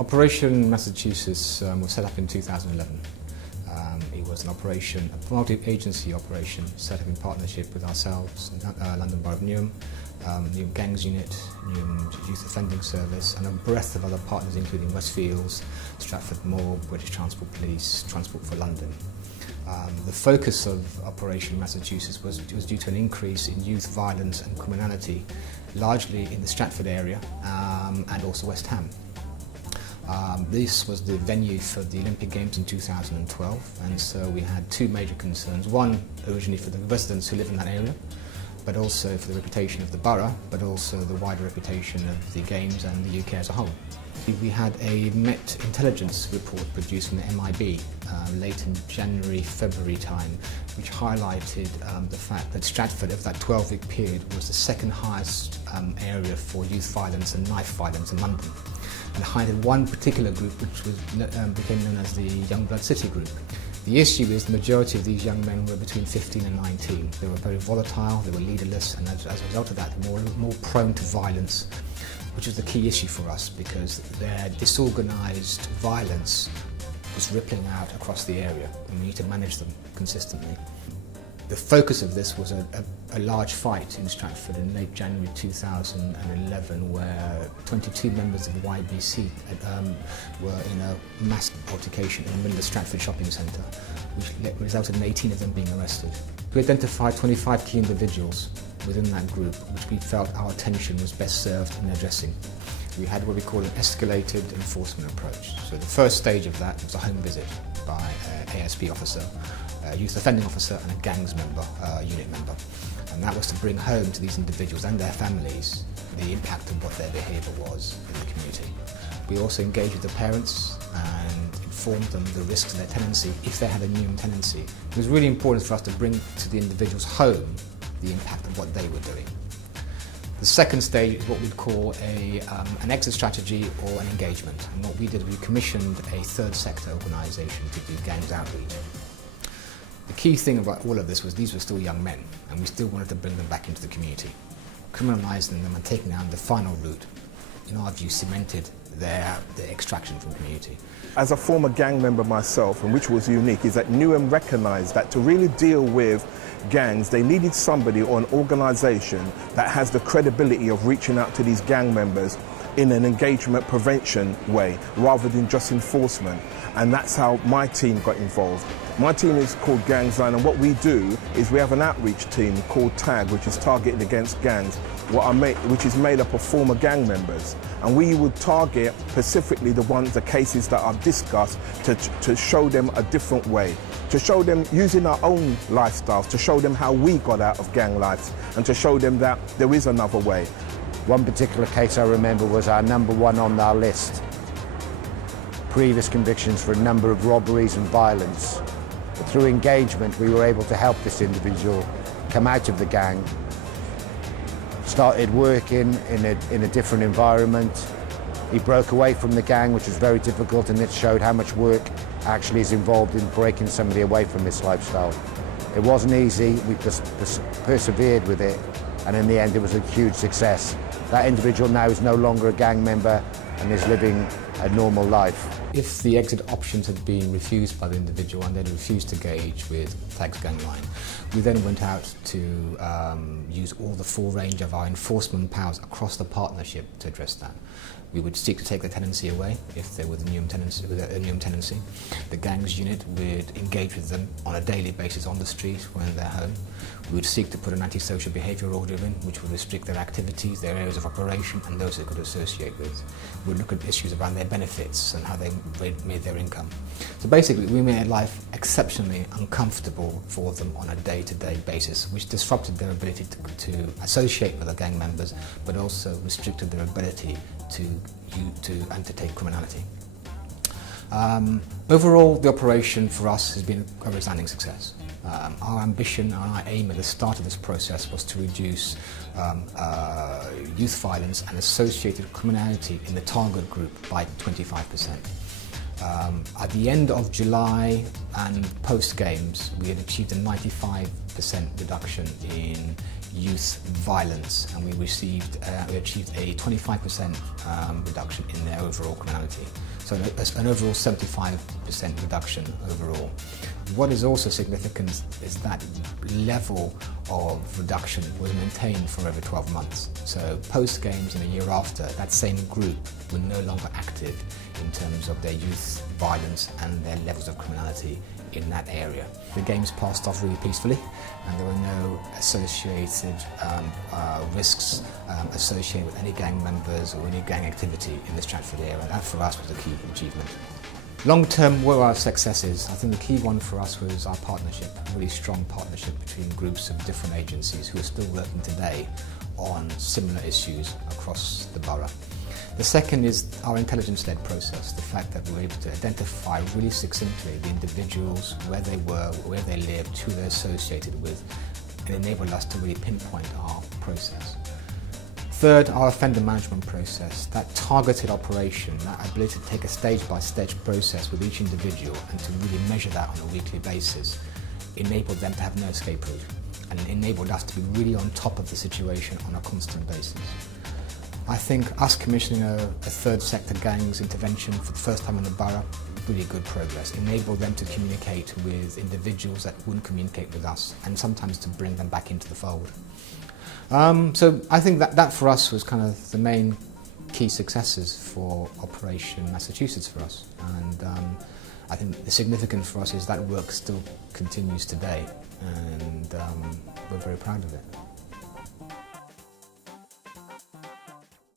Operation Massachusetts was set up in 2011. It was an operation, a multi-agency operation set up in partnership with ourselves, London Borough of Newham, Newham Gangs Unit, Newham Youth Offending Service, and a breadth of other partners including Westfields, Stratford Moor, British Transport Police, Transport for London. The focus of Operation Massachusetts was due to an increase in youth violence and criminality, largely in the Stratford area and also West Ham. This was the venue for the Olympic Games in 2012, and so we had two major concerns. One, originally for the residents who live in that area, but also for the reputation of the borough, but also the wider reputation of the Games and the UK as a whole. We had a Met Intelligence report produced from the MIB late in January, February time, which highlighted the fact that Stratford, over that 12-week period, was the second highest area for youth violence and knife violence in London, and highlighted one particular group which became known as the Young Blood City group. The issue is the majority of these young men were between 15 and 19. They were very volatile, they were leaderless, and as a result of that, they were more prone to violence, which is the key issue for us because their disorganised violence was rippling out across the area, and we need to manage them consistently. The focus of this was a large fight in Stratford in late January 2011 where 22 members of the YBC were in a massive altercation in the middle of the Stratford shopping centre, which resulted in 18 of them being arrested. We identified 25 key individuals within that group which we felt our attention was best served in addressing. We had what we call an escalated enforcement approach. So the first stage of that was a home visit by an ASP officer, a youth offending officer and a gangs member, unit member. And that was to bring home to these individuals and their families the impact of what their behaviour was in the community. We also engaged with the parents and informed them the risks of their tenancy if they had a Newham tenancy. It was really important for us to bring to the individuals home the impact of what they were doing. The second stage is what we'd call an exit strategy or an engagement. And what we did, we commissioned a third sector organisation to do gangs outreach. The key thing about all of this was these were still young men, and we still wanted to bring them back into the community. Criminalising them and taking down the final route, in our view, cemented their extraction from the community. As a former gang member myself, and which was unique, is that Newham recognised that to really deal with gangs, they needed somebody or an organisation that has the credibility of reaching out to these gang members in an engagement prevention way, rather than just enforcement. And that's how my team got involved. My team is called Gangs Line, and what we do is we have an outreach team called TAG, which is Targeted Against Gangs, which is made up of former gang members. And we would target specifically the cases that are discussed to show them a different way, to show them using our own lifestyles, to show them how we got out of gang lives, and to show them that there is another way. One particular case I remember was our #1 on our list. Previous convictions for a number of robberies and violence. But through engagement, we were able to help this individual come out of the gang, started working in a different environment. He broke away from the gang, which was very difficult, and it showed how much work actually is involved in breaking somebody away from this lifestyle. It wasn't easy, we persevered with it, and in the end it was a huge success. That individual now is no longer a gang member and is living a normal life. If the exit options had been refused by the individual and they'd refused to engage with TAG's Gang Line, we then went out to use all the full range of our enforcement powers across the partnership to address that. We would seek to take the tenancy away if they were the Newham tenancy. The gangs unit would engage with them on a daily basis on the street when they're home. We would seek to put an antisocial behaviour order in, which would restrict their activities, their areas of operation, and those they could associate with. We'd look at issues around their benefits and how they made their income. So basically, we made life exceptionally uncomfortable for them on a day-to-day basis, which disrupted their ability to associate with the gang members, but also restricted their ability to undertake criminality. Overall, the operation for us has been a resounding success. Our ambition and our aim at the start of this process was to reduce youth violence and associated criminality in the target group by 25%. At the end of July and post-games, we had achieved a 95% reduction in youth violence, and we achieved a 25% reduction in their overall criminality. So an overall 75% reduction overall. What is also significant is that level of reduction was maintained for over 12 months. So post-games and a year after, that same group were no longer active in terms of their youth violence and their levels of criminality in that area. The games passed off really peacefully, and there were no associated risks associated with any gang members or any gang activity in the Stratford area. That for us was a key achievement. Long term, what were our successes? I think the key one for us was our partnership, a really strong partnership between groups of different agencies who are still working today on similar issues across the borough. The second is our intelligence-led process, the fact that we were able to identify really succinctly the individuals, where they were, where they lived, who they're associated with, and enabled us to really pinpoint our process. Third, our offender management process, that targeted operation, that ability to take a stage-by-stage process with each individual and to really measure that on a weekly basis, enabled them to have no escape route and enabled us to be really on top of the situation on a constant basis. I think us commissioning a third sector gangs intervention for the first time in the borough, really good progress. Enabled them to communicate with individuals that wouldn't communicate with us, and sometimes to bring them back into the fold. So I think that for us was kind of the main key successes for Operation Massachusetts for us. And I think the significance for us is that work still continues today, and we're very proud of it.